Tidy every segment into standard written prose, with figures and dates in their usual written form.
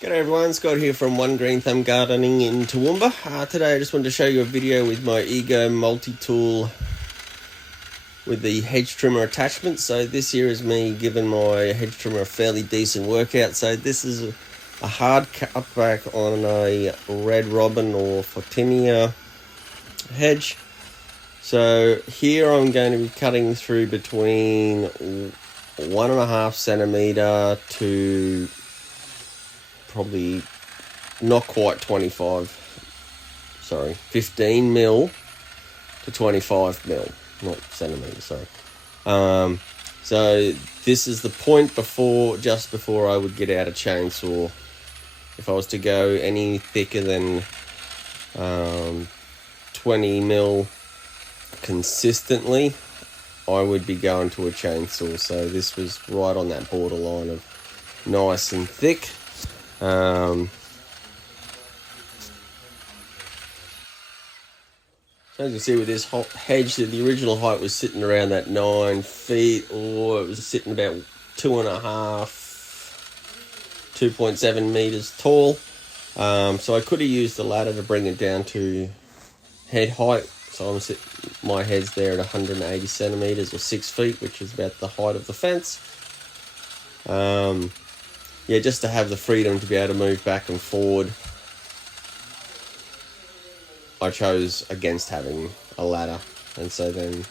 G'day everyone, Scott here from One Green Thumb Gardening in Toowoomba. Today I just wanted to show you a video with my Ego multi-tool with the hedge trimmer attachment. So this here is me giving my hedge trimmer a fairly decent workout. So this is a hard cutback on a red robin or Photinia hedge. So here I'm going to be cutting through between 1.5 centimetre to probably not quite 15 mil to 25 mil, not centimetres, sorry. So this is the point just before I would get out a chainsaw. If I was to go any thicker than 20 mil consistently, I would be going to a chainsaw. So this was right on that borderline of nice and thick. So as you see with this hedge, the original height was sitting around that 9 feet, or it was sitting about 2.7 meters tall. So I could have used the ladder to bring it down to head height. So my head's there at 180 centimeters or 6 feet, which is about the height of the fence. Yeah, just to have the freedom to be able to move back and forward, I chose against having a ladder. And so then,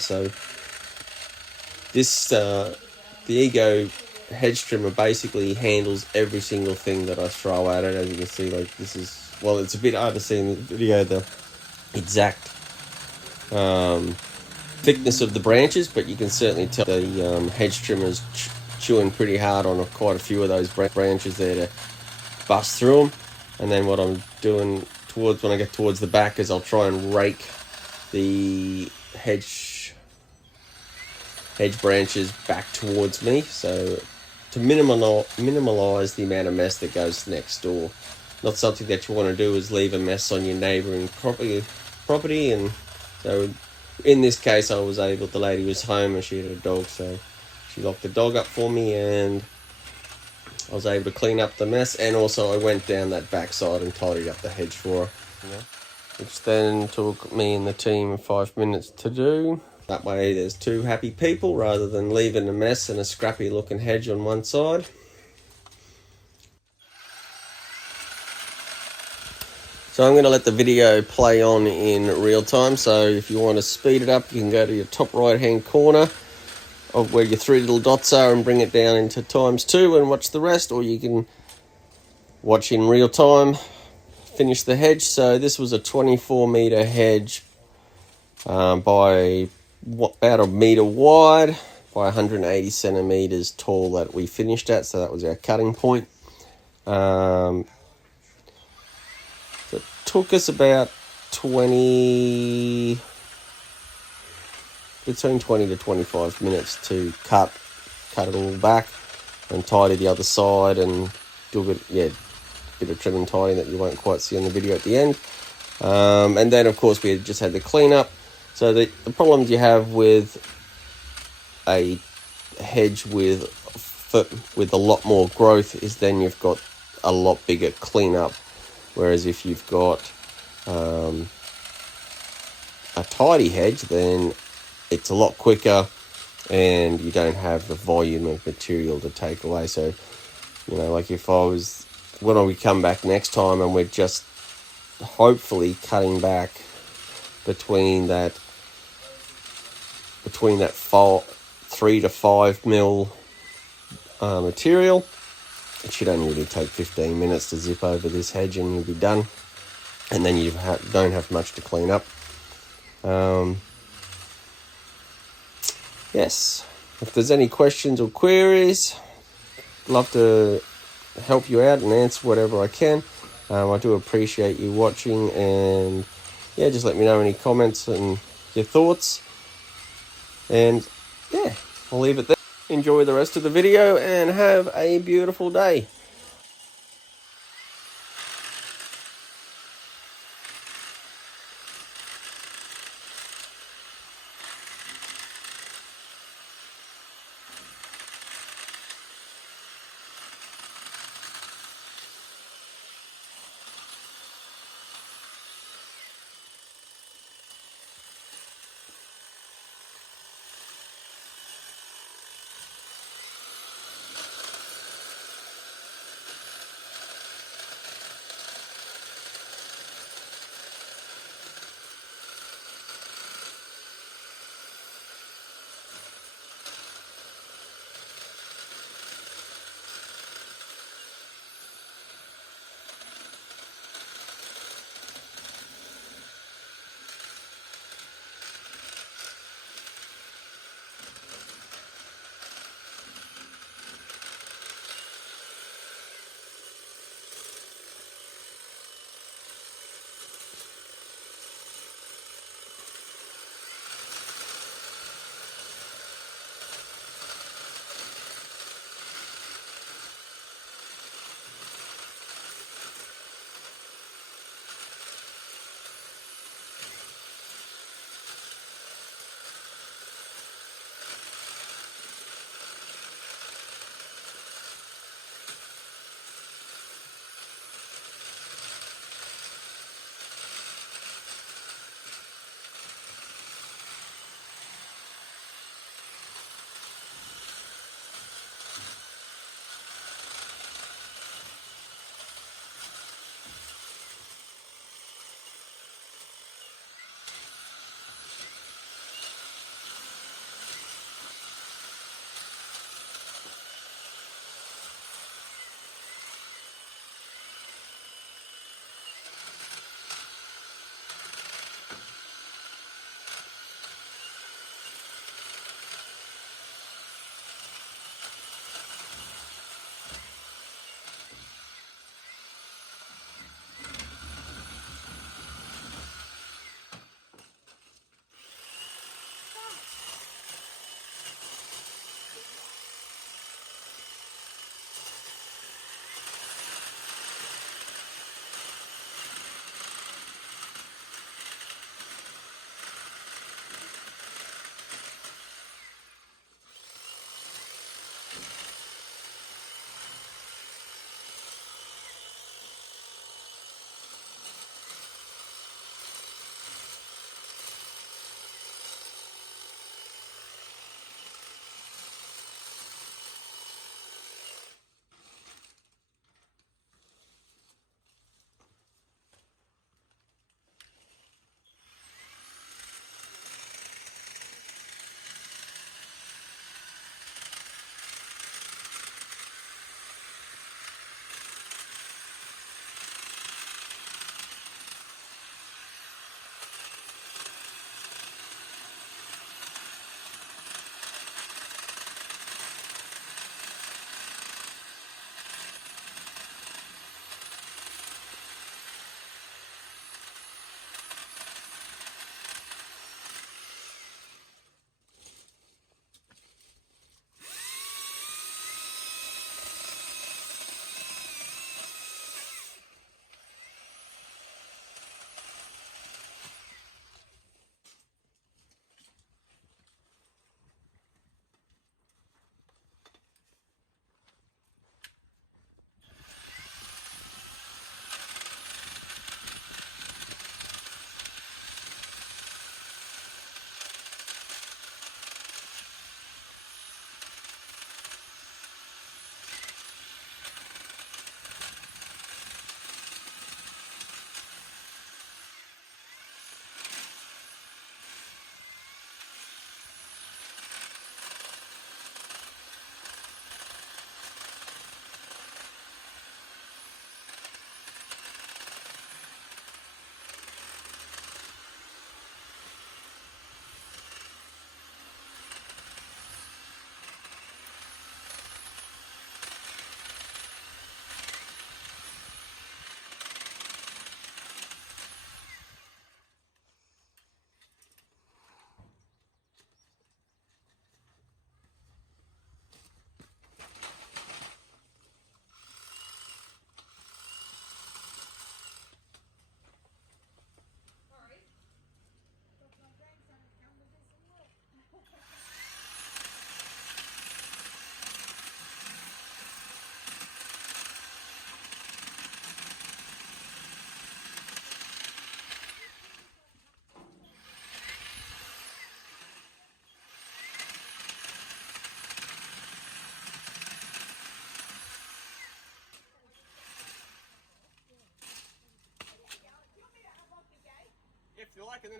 so this, the Ego hedge trimmer basically handles every single thing that I throw at it. As you can see, like this is, well, it's a bit hard to see in the video, the exact thickness of the branches, but you can certainly tell the hedge trimmer's chewing pretty hard on quite a few of those branches there to bust through them. And then what I'm doing when I get towards the back is I'll try and rake the hedge branches back towards me, so to minimize the amount of mess that goes next door. Not something that you want to do is leave a mess on your neighbouring property. And so in this case, the lady was home and she had a dog, so she locked the dog up for me, and I was able to clean up the mess. And also I went down that backside and tidied up the hedge for her, which then took me and the team 5 minutes to do. That way there's two happy people rather than leaving a mess and a scrappy looking hedge on one side. So I'm going to let the video play on in real time. So if you want to speed it up, you can go to your top right hand corner of where your three little dots are and bring it down into ×2 and watch the rest, or you can watch in real time, finish the hedge. So this was a 24 meter hedge by about a meter wide by 180 centimeters tall that we finished at. So that was our cutting point. So it took us about between 20 to 25 minutes to cut it all back and tidy the other side and do a bit of trim and tidying that you won't quite see on the video at the end. And then of course we just had the cleanup. So the problems you have with a hedge with a lot more growth is then you've got a lot bigger cleanup. Whereas if you've got a tidy hedge, then it's a lot quicker and you don't have the volume of material to take away. So, like when we come back next time and we're just hopefully cutting back between that 3 to 5 mil material, it should only really take 15 minutes to zip over this hedge and you'll be done. And then you don't have much to clean up. Yes, if there's any questions or queries, I'd love to help you out and answer whatever I can. I do appreciate you watching, and just let me know any comments and your thoughts. And I'll leave it there. Enjoy the rest of the video and have a beautiful day.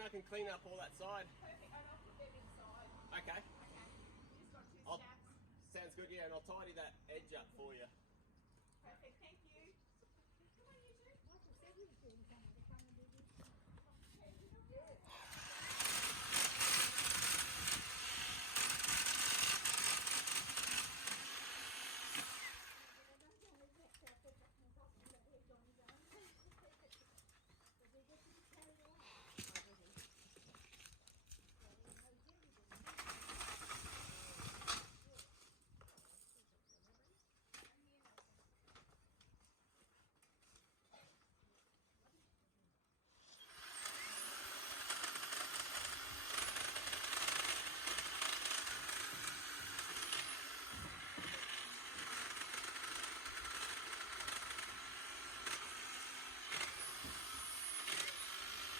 I can clean up all that side. Perfect. And I'll put them inside. Okay. Just got two I'll, snaps. sounds good, yeah, and I'll tidy that edge up for you. Perfect. Thank you. Come on, you two. Michael said he was doing something to come and do this.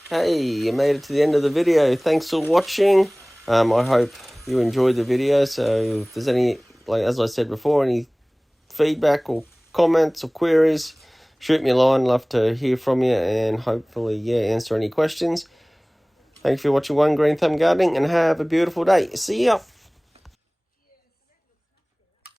Hey, you made it to the end of the video. Thanks for watching. I hope you enjoyed the video. So if there's any, like as I said before, any feedback or comments or queries, shoot me a line. Love to hear from you and hopefully, yeah, answer any questions. Thanks for watching One Green Thumb Gardening and have a beautiful day. See ya.